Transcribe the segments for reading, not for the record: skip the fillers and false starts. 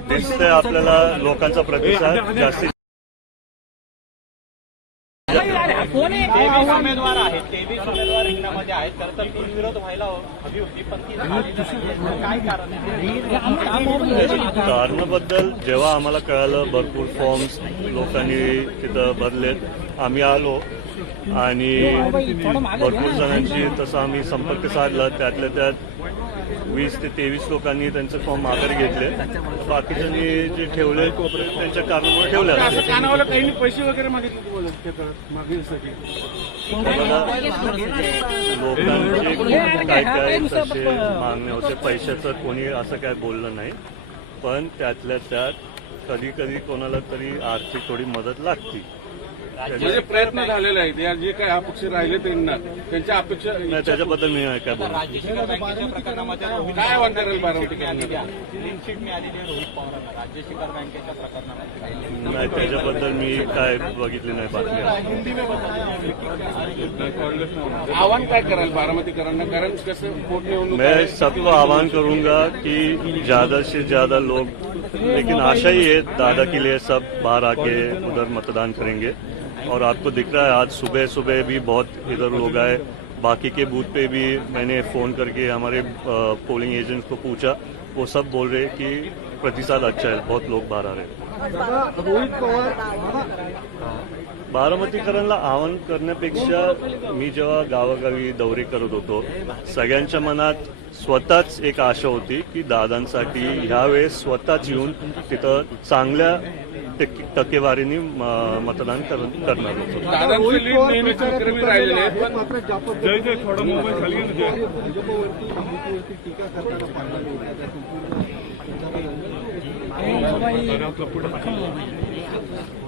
दिसतंय आपल्याला लोकांचा प्रतिसाद जास्तीत उमेदवार आहेत 23 उमेदवार रिंगणामध्ये आहेत. खरं तर बिनविरोध व्हायला हवी होती, पण ती काय कारण आहे? कारणाबद्दल जेव्हा आम्हाला कळालं भरपूर फॉर्म्स लोकांनी तिथं भरलेत, आम्ही आलो आणि भरपूर जणांची तसं आम्ही संपर्क साधला. त्यातल्या त्यात 20 ते 23 लोकांनी त्यांचे फॉर्म माघारी घेतले. बाकीच्यांनी जे ठेवले त्यांच्या कारणामुळे ठेवले. कानावाला काही पैसे वगैरे मागितले मागणीसाठी लोकांचे काय काय तसे मागणे होते. पैशाचं कोणी असं काय बोललं नाही, पण त्यातल्या त्यात कधी कधी कोणाला तरी आर्थिक थोडी मदत लागते. म्हणजे प्रयत्न झालेले आहेत. या जे काही अपक्ष राहिले त्यांना त्यांच्या अपेक्षा नाही, त्याच्याबद्दल मी काय बोलू. राज्यशिकार बँकेच्या प्रकरणामध्ये काय वाटणार बारामती क्लीन शीट मिळालेली आहे रोहित पवारांना राज्यशिकार बँकेच्या प्रकरणामध्ये. नाही, त्याच्याबद्दल मी काय बघितली नाही बातमी. आव्हान काय कराल बारामतीकरांना, कारण कसं पोटनिवडणूक मैं सबको आह्वान करूंगा कि ज्यादा से ज्यादा लोग, लेकिन आशा ही है दादा के लिए सब बाहर आके उधर मतदान करेंगे. और आपको दिख रहा है आज सुबह सुबह भी बहुत इधर लोग आए. बाकी के बूथ पे भी मैंने फोन करके हमारे पोलिंग एजेंट्स को पूछा, वो सब बोल रहे कि प्रतिसाद अच्छा है, बहुत लोग बाहर आ रहे हैं. रोहित पवार बारामतीकरांना आवाहन करण्यापेक्षा मी जेव्हा गावागावी दौरे करत होतो, सगळ्यांच्या मनात स्वतःच एक आशा होती की दादांसाठी ह्यावेळेस स्वतःच येऊन तिथं चांगल्या टक्केवारीने मतदान करणार होतो. दादांचं लीड नेहमीच विक्रमी राहिलेले आहे. पण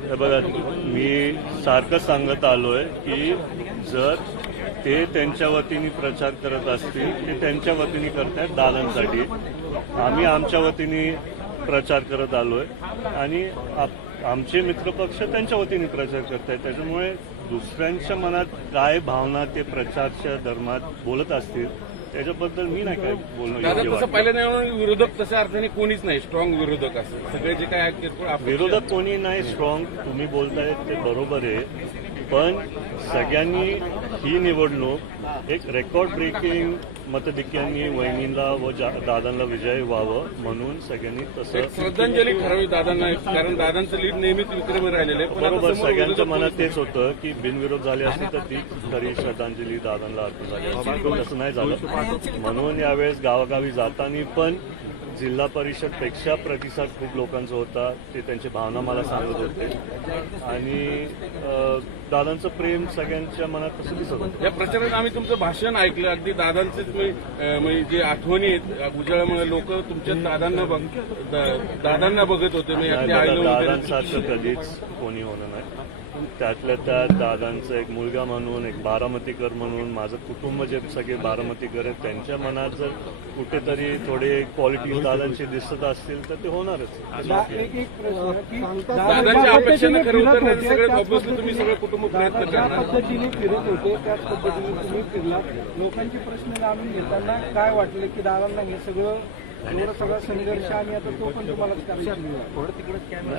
हे बघा, मी सारखं सांगत आलोय की जर ते त्यांच्या वतीने प्रचार करत असतील, ते त्यांच्या वतीने करतायत दादांसाठी. आम्ही आमच्या वतीने प्रचार करत आलोय आणि आमचे मित्रपक्ष त्यांच्या वतीने प्रचार करतायत. त्याच्यामुळे दुसऱ्यांच्या मनात काय भावना ते प्रचारच्या धर्मात बोलत असतील त्याच्याबद्दल मी नाही काय बोलणं दादा योग्य तसं वाटतं. पाहिलं विरोधक तशा अर्थाने कोणीच नाही स्ट्रॉंग विरोधक असं सगळे जे काय आहेत किरकोळ अपक्ष. विरोधक कोणी नाही स्ट्रॉंग, तुम्ही बोलताय ते बरोबर आहे. पण सगळ्यांनी ही निवडणूक एक रेकॉर्ड ब्रेकिंग मतधिक्यांनी वहिनीला व दादांना विजय व्हावं म्हणून सगळ्यांनी तसं एक श्रद्धांजली ठरावी दादांना, कारण दादांचं लीड नेहमीच विक्रमी राहिलेले. बरोबर, सगळ्यांच्या मनात तेच होतं की बिनविरोध झाले असते तर ती खरी श्रद्धांजली दादांना अर्थ झाली असती. तसं नाही झालं. म्हणून यावेळेस गावागावी जाताना पण जिल्हा परिषदपेक्षा प्रतिसाद खूप लोकांचा होता. ते त्यांची भावना मला सांगत होते आणि दादांचं प्रेम सगळ्यांच्या मनात कसं दिसत होतं. या प्रचारात आम्ही तुमचं भाषण ऐकलं. अगदी दादांचे म्हणजे जे आठवणी आहेत उजाळ्यामुळे लोक तुमच्या दादांना बघत होते. म्हणजे अगदी आईला वगैरे. दादांसारखं कधीच कोणी होणं नाही. त्यातल्या त्यात दादांचा एक मुलगा म्हणून, एक बारामतीकर म्हणून, माझं कुटुंब जे सगळे बारामतीकर आहेत त्यांच्या मनात जर कुठेतरी थोडे क्वालिटी दादांचे दिसत असतील तर ते होणारच. दादांच्या अपेक्षेनं खरं उतरण्याचं सगळ्यात ऑब्व्हियसली तुम्ही सगळं कुटुंब प्रयत्न करणार. पद्धतीने फिरत होते त्याच पद्धतीने तुम्ही फिरला. लोकांचे प्रश्न जाणून घेताना काय वाटलं की दादांना हे सगळा संघर्ष आणि आता तो पण तुम्हाला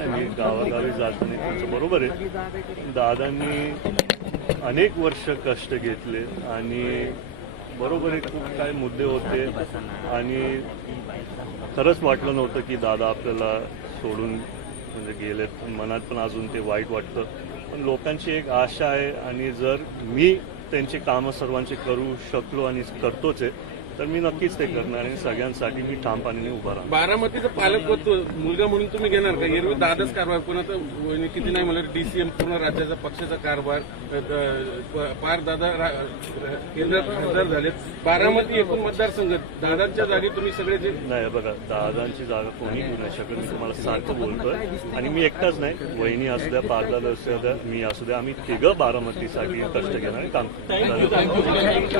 मी गावागावी जाताना त्यांचं बरोबर आहे. दादांनी अनेक वर्ष कष्ट घेतले आणि बरोबर आहे खूप काही मुद्दे होते आणि खरंच वाटलं नव्हतं की दादा आपल्याला सोडून म्हणजे गेले. मनात पण अजून ते वाईट वाटतं. पण लोकांची एक आशा आहे आणि जर मी त्यांची कामं सर्वांची करू शकलो आणि करतोच आहे तर मी नक्कीच ते करणार आणि सगळ्यांसाठी मी ठामपणे उभा राहणार. बारामतीचं पालकत्व मुलगा म्हणून तुम्ही घेणार का? एरवी दादाच कारभार पण आता किती नाही मला डीसीएम पूर्ण राज्याचा पक्षाचा कारभार पार दादा केंद्रात खासदार झाले. बारामती एकूण मतदारसंघ दादांच्या जागी तुम्ही सगळे जे नाही बघा, दादांची जागा कोणी घेऊ नाही शकत. मी तुम्हाला सारखं बोलतोय आणि मी एकटाच नाही, वहिनी असू द्या, पारदादा असू द्या, मी असू द्या, आम्ही तिघं बारामतीसाठी कष्ट घेणार काम.